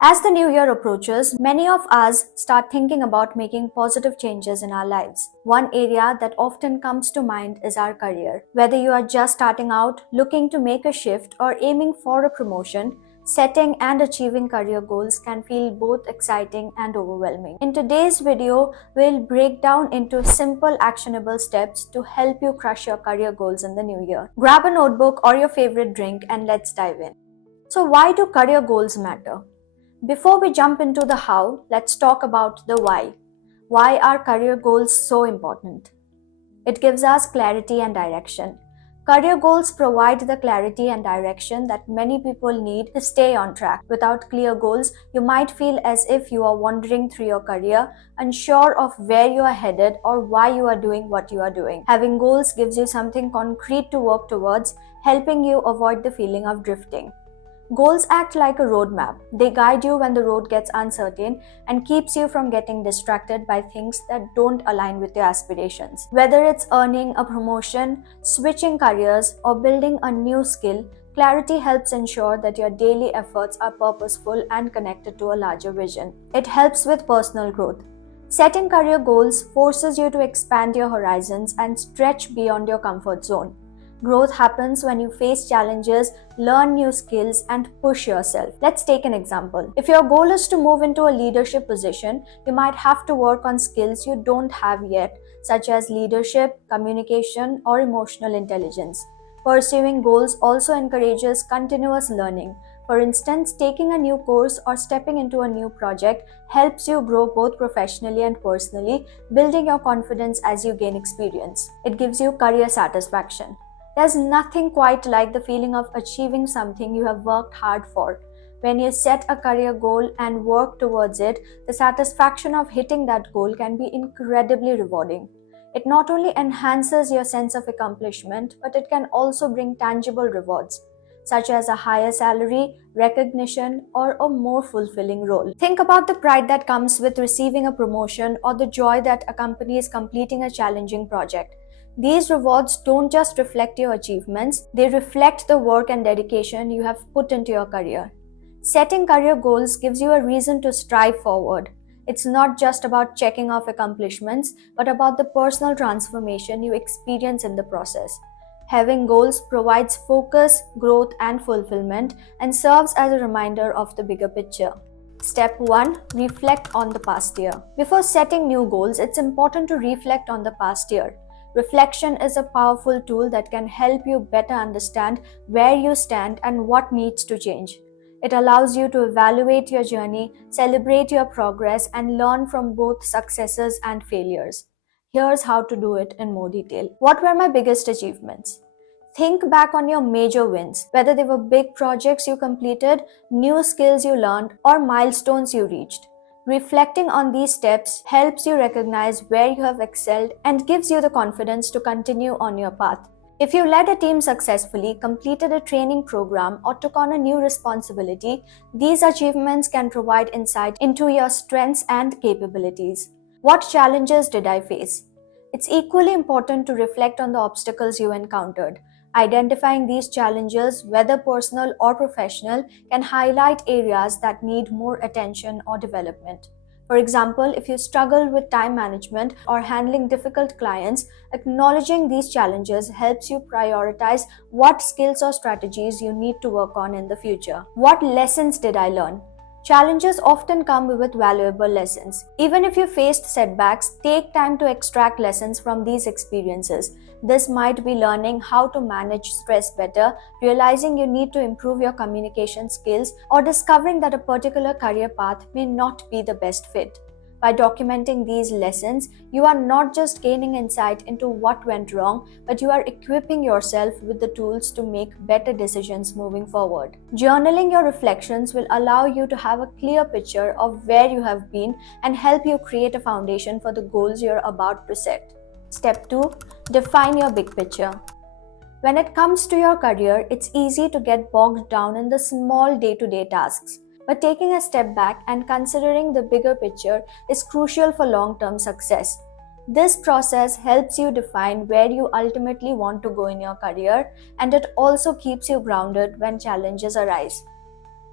As the new year approaches, many of us start thinking about making positive changes in our lives. One area that often comes to mind is our career. Whether you are just starting out, looking to make a shift, or aiming for a promotion, setting and achieving career goals can feel both exciting and overwhelming. In today's video, we'll break down into simple actionable steps to help you crush your career goals in the new year. Grab a notebook or your favorite drink and let's dive in. So, why do career goals matter? Before we jump into the how, let's talk about the why. Why are career goals so important? It gives us clarity and direction. Career goals provide the clarity and direction that many people need to stay on track. Without clear goals, you might feel as if you are wandering through your career, unsure of where you are headed or why you are doing what you are doing. Having goals gives you something concrete to work towards, helping you avoid the feeling of drifting. Goals act like a roadmap. They guide you when the road gets uncertain and keeps you from getting distracted by things that don't align with your aspirations. Whether it's earning a promotion, switching careers, or building a new skill, clarity helps ensure that your daily efforts are purposeful and connected to a larger vision. It helps with personal growth. Setting career goals forces you to expand your horizons and stretch beyond your comfort zone. Growth happens when you face challenges, learn new skills, and push yourself. Let's take an example. If your goal is to move into a leadership position, you might have to work on skills you don't have yet, such as leadership, communication, or emotional intelligence. Pursuing goals also encourages continuous learning. For instance, taking a new course or stepping into a new project helps you grow both professionally and personally, building your confidence as you gain experience. It gives you career satisfaction. There's nothing quite like the feeling of achieving something you have worked hard for. When you set a career goal and work towards it, the satisfaction of hitting that goal can be incredibly rewarding. It not only enhances your sense of accomplishment, but it can also bring tangible rewards, such as a higher salary, recognition, or a more fulfilling role. Think about the pride that comes with receiving a promotion or the joy that accompanies completing a challenging project. These rewards don't just reflect your achievements, they reflect the work and dedication you have put into your career. Setting career goals gives you a reason to strive forward. It's not just about checking off accomplishments, but about the personal transformation you experience in the process. Having goals provides focus, growth, and fulfillment and serves as a reminder of the bigger picture. Step 1. Reflect on the past year. Before setting new goals, it's important to reflect on the past year. Reflection is a powerful tool that can help you better understand where you stand and what needs to change. It allows you to evaluate your journey, celebrate your progress, and learn from both successes and failures. Here's how to do it in more detail. What were my biggest achievements? Think back on your major wins, whether they were big projects you completed, new skills you learned, or milestones you reached. Reflecting on these steps helps you recognize where you have excelled and gives you the confidence to continue on your path. If you led a team successfully, completed a training program, or took on a new responsibility, these achievements can provide insight into your strengths and capabilities. What challenges did I face? It's equally important to reflect on the obstacles you encountered. Identifying these challenges, whether personal or professional, can highlight areas that need more attention or development. For example, if you struggle with time management or handling difficult clients, acknowledging these challenges helps you prioritize what skills or strategies you need to work on in the future. What lessons did I learn? Challenges often come with valuable lessons. Even if you faced setbacks, take time to extract lessons from these experiences. This might be learning how to manage stress better, realizing you need to improve your communication skills, or discovering that a particular career path may not be the best fit. By documenting these lessons, you are not just gaining insight into what went wrong, but you are equipping yourself with the tools to make better decisions moving forward. Journaling your reflections will allow you to have a clear picture of where you have been and help you create a foundation for the goals you're about to set. Step 2. Define your big picture. When it comes to your career, it's easy to get bogged down in the small day-to-day tasks. But taking a step back and considering the bigger picture is crucial for long-term success. This process helps you define where you ultimately want to go in your career, and it also keeps you grounded when challenges arise.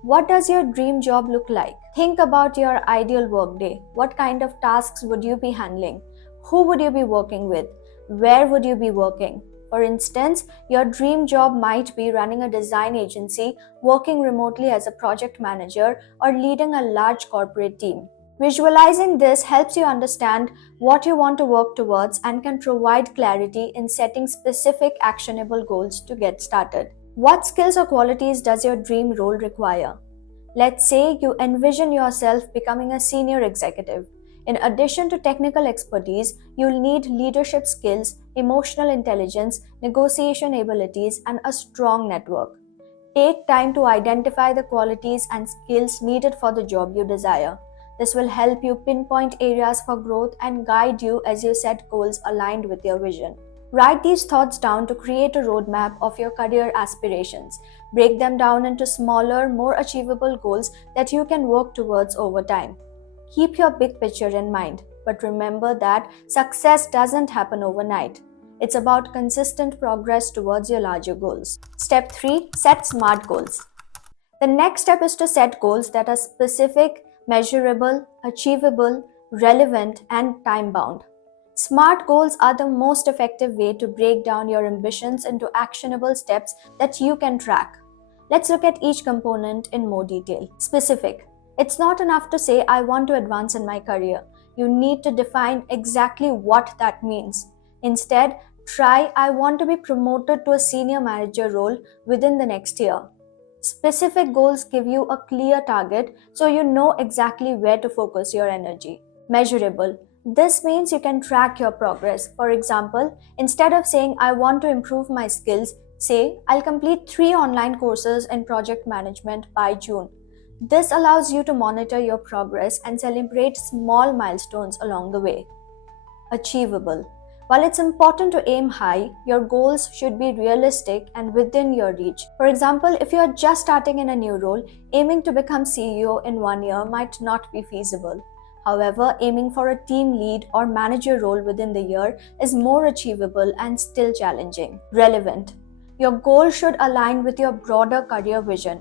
What does your dream job look like? Think about your ideal workday. What kind of tasks would you be handling? Who would you be working with? Where would you be working? For instance, your dream job might be running a design agency, working remotely as a project manager, or leading a large corporate team. Visualizing this helps you understand what you want to work towards and can provide clarity in setting specific actionable goals to get started. What skills or qualities does your dream role require? Let's say you envision yourself becoming a senior executive. In addition to technical expertise, you'll need leadership skills, emotional intelligence, negotiation abilities, and a strong network. Take time to identify the qualities and skills needed for the job you desire. This will help you pinpoint areas for growth and guide you as you set goals aligned with your vision. Write these thoughts down to create a roadmap of your career aspirations. Break them down into smaller, more achievable goals that you can work towards over time. Keep your big picture in mind, but remember that success doesn't happen overnight. It's about consistent progress towards your larger goals. Step 3. Set SMART goals. The next step is to set goals that are specific, measurable, achievable, relevant, and time bound. SMART goals are the most effective way to break down your ambitions into actionable steps that you can track. Let's look at each component in more detail. Specific. It's not enough to say, I want to advance in my career. You need to define exactly what that means. Instead, try, I want to be promoted to a senior manager role within the next year. Specific goals give you a clear target so you know exactly where to focus your energy. Measurable. This means you can track your progress. For example, instead of saying, I want to improve my skills, say, I'll complete 3 online courses in project management by June. This allows you to monitor your progress and celebrate small milestones along the way. Achievable. While it's important to aim high, your goals should be realistic and within your reach. For example, if you're just starting in a new role, aiming to become CEO in 1 year might not be feasible. However, aiming for a team lead or manager role within the year is more achievable and still challenging. Relevant. Your goal should align with your broader career vision.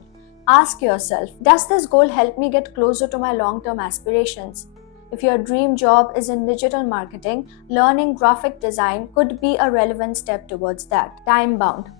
Ask yourself, does this goal help me get closer to my long-term aspirations? If your dream job is in digital marketing, learning graphic design could be a relevant step towards that. Time bound.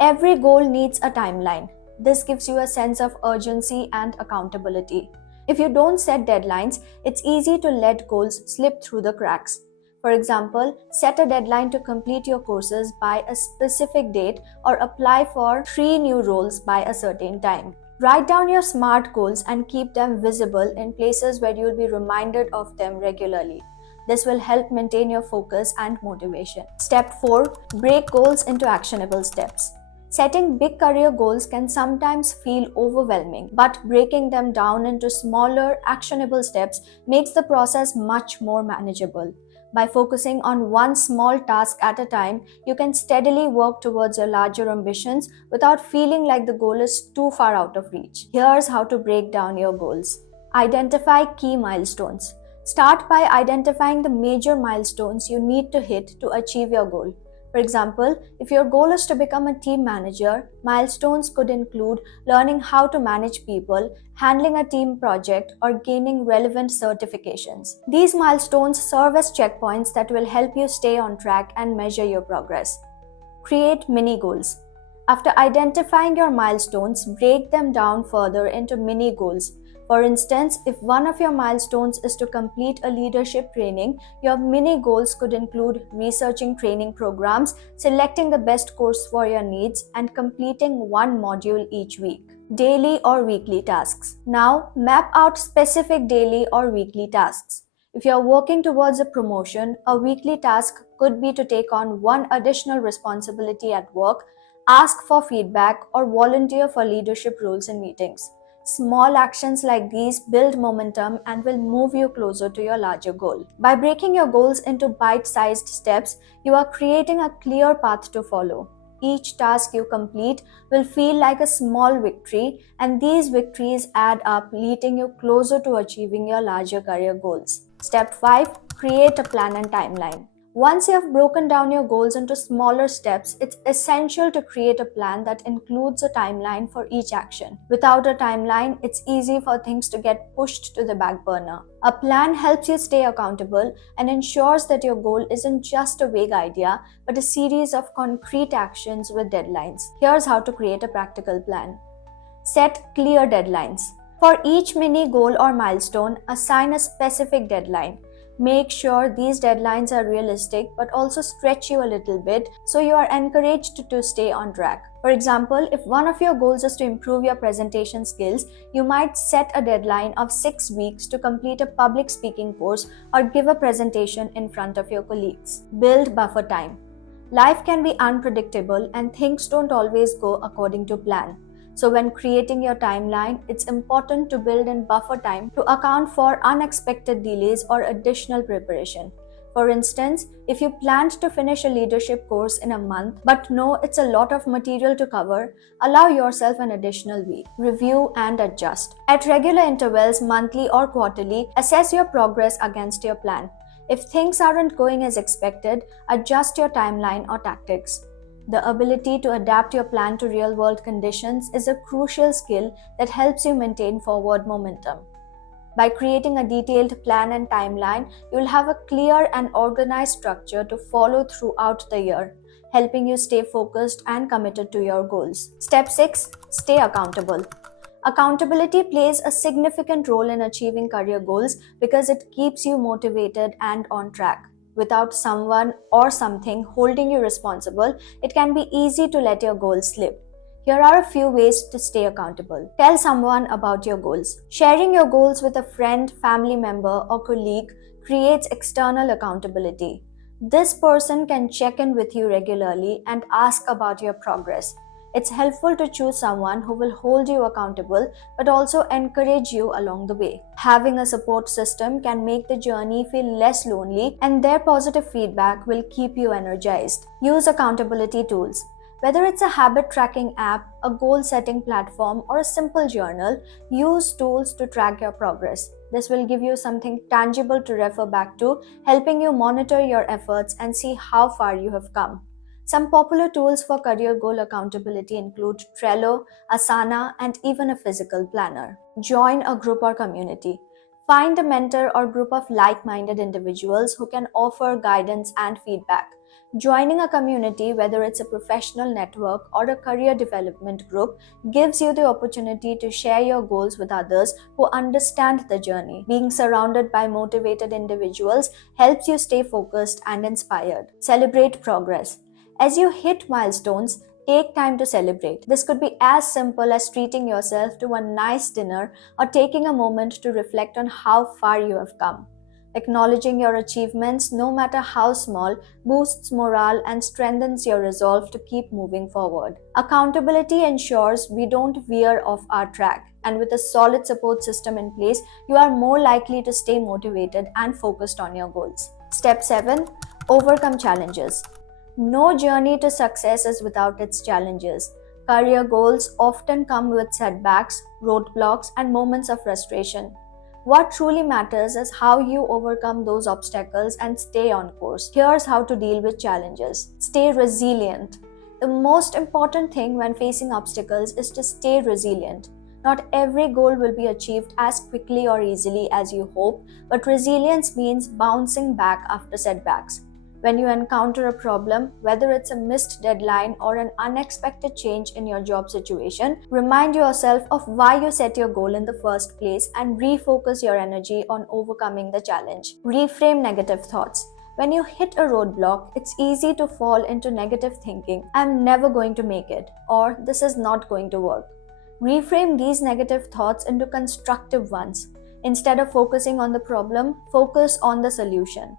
Every goal needs a timeline. This gives you a sense of urgency and accountability. If you don't set deadlines, it's easy to let goals slip through the cracks. For example, set a deadline to complete your courses by a specific date or apply for 3 new roles by a certain time. Write down your SMART goals and keep them visible in places where you'll be reminded of them regularly. This will help maintain your focus and motivation. Step 4. Break goals into actionable steps. Setting big career goals can sometimes feel overwhelming, but breaking them down into smaller, actionable steps makes the process much more manageable. By focusing on one small task at a time, you can steadily work towards your larger ambitions without feeling like the goal is too far out of reach. Here's how to break down your goals. Identify key milestones. Start by identifying the major milestones you need to hit to achieve your goal. For example, if your goal is to become a team manager, milestones could include learning how to manage people, handling a team project, or gaining relevant certifications. These milestones serve as checkpoints that will help you stay on track and measure your progress. Create mini goals. After identifying your milestones, break them down further into mini goals. For instance, if one of your milestones is to complete a leadership training, your mini goals could include researching training programs, selecting the best course for your needs, and completing one module each week. Daily or weekly tasks. Now, map out specific daily or weekly tasks. If you're working towards a promotion, a weekly task could be to take on one additional responsibility at work, ask for feedback, or volunteer for leadership roles in meetings. Small actions like these build momentum and will move you closer to your larger goal. By breaking your goals into bite-sized steps, you are creating a clear path to follow. Each task you complete will feel like a small victory, and these victories add up, leading you closer to achieving your larger career goals. Step 5. Create a plan and timeline. Once you have broken down your goals into smaller steps, it's essential to create a plan that includes a timeline for each action. Without a timeline, it's easy for things to get pushed to the back burner. A plan helps you stay accountable and ensures that your goal isn't just a vague idea, but a series of concrete actions with deadlines. Here's how to create a practical plan. Set clear deadlines. For each mini goal or milestone, assign a specific deadline. Make sure these deadlines are realistic but also stretch you a little bit so you are encouraged to stay on track. For example, if one of your goals is to improve your presentation skills, you might set a deadline of 6 weeks to complete a public speaking course or give a presentation in front of your colleagues. Build buffer time. Life can be unpredictable and things don't always go according to plan. So when creating your timeline, it's important to build in buffer time to account for unexpected delays or additional preparation. For instance, if you planned to finish a leadership course in a month but know it's a lot of material to cover, allow yourself an additional week. Review and adjust. At regular intervals, monthly or quarterly, assess your progress against your plan. If things aren't going as expected, adjust your timeline or tactics. The ability to adapt your plan to real-world conditions is a crucial skill that helps you maintain forward momentum. By creating a detailed plan and timeline, you'll have a clear and organized structure to follow throughout the year, helping you stay focused and committed to your goals. Step 6. Stay accountable. Accountability plays a significant role in achieving career goals because it keeps you motivated and on track. Without someone or something holding you responsible, it can be easy to let your goals slip. Here are a few ways to stay accountable. Tell someone about your goals. Sharing your goals with a friend, family member, or colleague creates external accountability. This person can check in with you regularly and ask about your progress. It's helpful to choose someone who will hold you accountable but also encourage you along the way. Having a support system can make the journey feel less lonely, and their positive feedback will keep you energized. Use accountability tools. Whether it's a habit tracking app, a goal setting platform, or a simple journal, use tools to track your progress. This will give you something tangible to refer back to, helping you monitor your efforts and see how far you have come. Some popular tools for career goal accountability include Trello, Asana, and even a physical planner. Join a group or community. Find a mentor or group of like-minded individuals who can offer guidance and feedback. Joining a community, whether it's a professional network or a career development group, gives you the opportunity to share your goals with others who understand the journey. Being surrounded by motivated individuals helps you stay focused and inspired. Celebrate progress. As you hit milestones, take time to celebrate. This could be as simple as treating yourself to a nice dinner or taking a moment to reflect on how far you have come. Acknowledging your achievements, no matter how small, boosts morale and strengthens your resolve to keep moving forward. Accountability ensures we don't veer off our track, and with a solid support system in place, you are more likely to stay motivated and focused on your goals. Step 7. Overcome challenges. No journey to success is without its challenges. Career goals often come with setbacks, roadblocks, and moments of frustration. What truly matters is how you overcome those obstacles and stay on course. Here's how to deal with challenges. Stay resilient. The most important thing when facing obstacles is to stay resilient. Not every goal will be achieved as quickly or easily as you hope, but resilience means bouncing back after setbacks. When you encounter a problem, whether it's a missed deadline or an unexpected change in your job situation, remind yourself of why you set your goal in the first place and refocus your energy on overcoming the challenge. Reframe negative thoughts. When you hit a roadblock, it's easy to fall into negative thinking, "I'm never going to make it," or "this is not going to work." Reframe these negative thoughts into constructive ones. Instead of focusing on the problem, focus on the solution.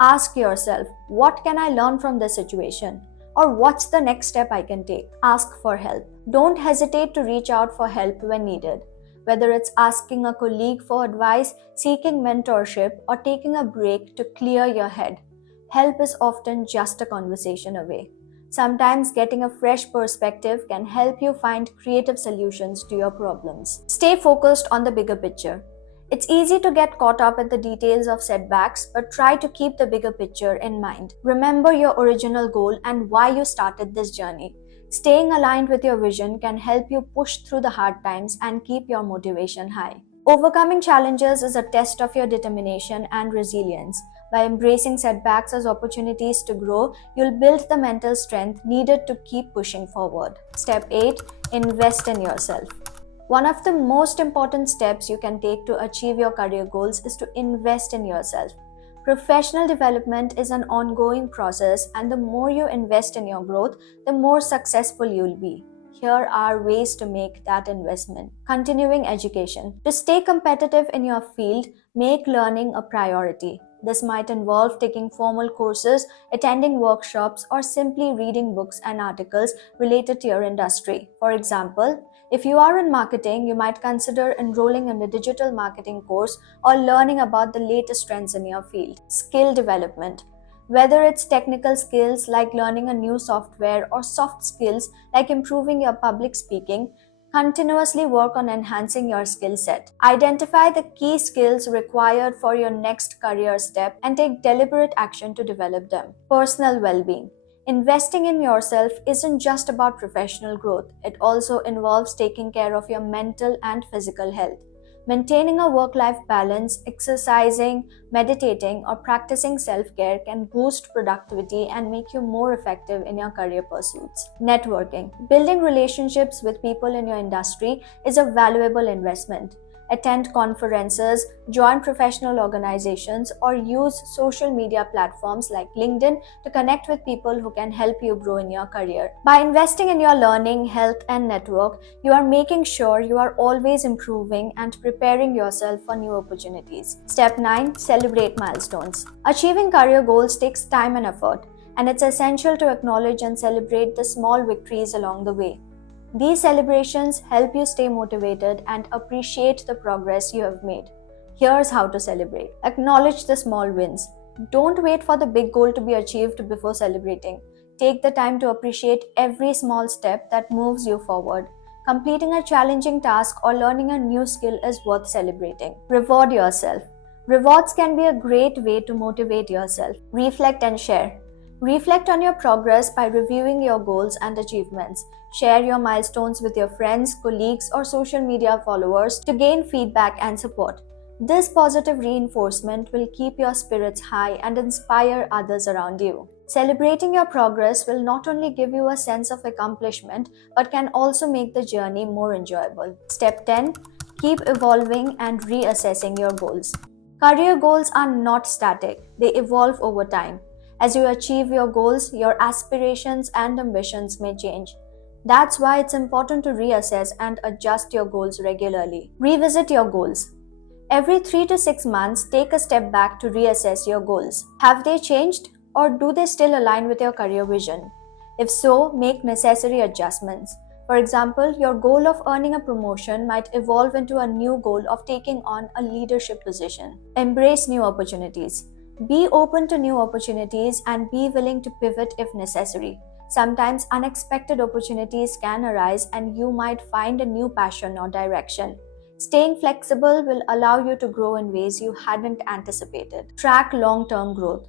Ask yourself, what can I learn from this situation? Or what's the next step I can take? Ask for help. Don't hesitate to reach out for help when needed. Whether it's asking a colleague for advice, seeking mentorship, or taking a break to clear your head, help is often just a conversation away. Sometimes getting a fresh perspective can help you find creative solutions to your problems. Stay focused on the bigger picture. It's easy to get caught up in the details of setbacks, but try to keep the bigger picture in mind. Remember your original goal and why you started this journey. Staying aligned with your vision can help you push through the hard times and keep your motivation high. Overcoming challenges is a test of your determination and resilience. By embracing setbacks as opportunities to grow, you'll build the mental strength needed to keep pushing forward. Step 8. Invest in yourself. One of the most important steps you can take to achieve your career goals is to invest in yourself. Professional development is an ongoing process, and the more you invest in your growth, the more successful you'll be. Here are ways to make that investment. Continuing education. To stay competitive in your field, make learning a priority. This might involve taking formal courses, attending workshops, or simply reading books and articles related to your industry. For example, if you are in marketing, you might consider enrolling in a digital marketing course or learning about the latest trends in your field. Skill development. Whether it's technical skills like learning a new software or soft skills like improving your public speaking, continuously work on enhancing your skill set. Identify the key skills required for your next career step and take deliberate action to develop them. Personal well being. Investing in yourself isn't just about professional growth, it also involves taking care of your mental and physical health. Maintaining a work life balance, exercising, meditating, or practicing self care can boost productivity and make you more effective in your career pursuits. Networking. Building relationships with people in your industry is a valuable investment. Attend conferences, join professional organizations, or use social media platforms like LinkedIn to connect with people who can help you grow in your career. By investing in your learning, health, and network, you are making sure you are always improving and preparing yourself for new opportunities. Step 9. Celebrate milestones. Achieving career goals takes time and effort, and it's essential to acknowledge and celebrate the small victories along the way. These celebrations help you stay motivated and appreciate the progress you have made. Here's how to celebrate. Acknowledge the small wins. Don't wait for the big goal to be achieved before celebrating. Take the time to appreciate every small step that moves you forward. Completing a challenging task or learning a new skill is worth celebrating. Reward yourself. Rewards can be a great way to motivate yourself. Reflect and share. Reflect on your progress by reviewing your goals and achievements. Share your milestones with your friends, colleagues, or social media followers to gain feedback and support. This positive reinforcement will keep your spirits high and inspire others around you. Celebrating your progress will not only give you a sense of accomplishment but can also make the journey more enjoyable. Step 10. Keep evolving and reassessing your goals. Career goals are not static, they evolve over time. As you achieve your goals, your aspirations and ambitions may change. That's why it's important to reassess and adjust your goals regularly. Revisit your goals. Every 3 to 6 months, take a step back to reassess your goals. Have they changed, or do they still align with your career vision? If so, make necessary adjustments. For example, your goal of earning a promotion might evolve into a new goal of taking on a leadership position. Embrace new opportunities. Be open to new opportunities and be willing to pivot if necessary. Sometimes unexpected opportunities can arise and you might find a new passion or direction. Staying flexible will allow you to grow in ways you hadn't anticipated. Track long-term growth.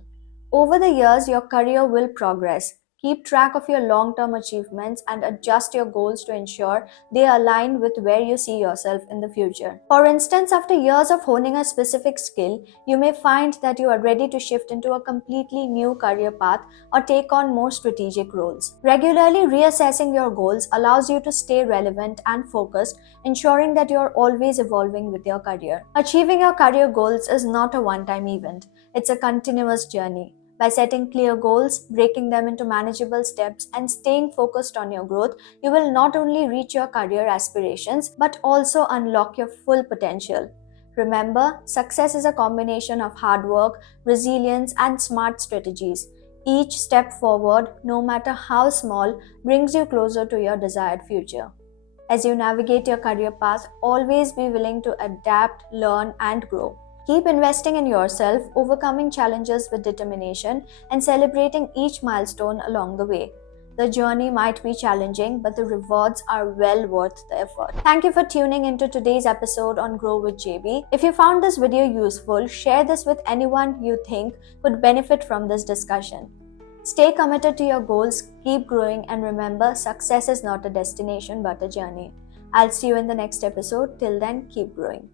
Over the years, your career will progress. Keep track of your long-term achievements and adjust your goals to ensure they align with where you see yourself in the future. For instance, after years of honing a specific skill, you may find that you are ready to shift into a completely new career path or take on more strategic roles. Regularly reassessing your goals allows you to stay relevant and focused, ensuring that you are always evolving with your career. Achieving your career goals is not a one-time event. It's a continuous journey. By setting clear goals, breaking them into manageable steps, and staying focused on your growth, you will not only reach your career aspirations but also unlock your full potential. Remember, success is a combination of hard work, resilience, and smart strategies. Each step forward, no matter how small, brings you closer to your desired future. As you navigate your career path, always be willing to adapt, learn, and grow. Keep investing in yourself, overcoming challenges with determination, and celebrating each milestone along the way. The journey might be challenging, but the rewards are well worth the effort. Thank you for tuning into today's episode on Grow with JB. If you found this video useful, share this with anyone you think could benefit from this discussion. Stay committed to your goals, keep growing, and remember, success is not a destination but a journey. I'll see you in the next episode. Till then, keep growing.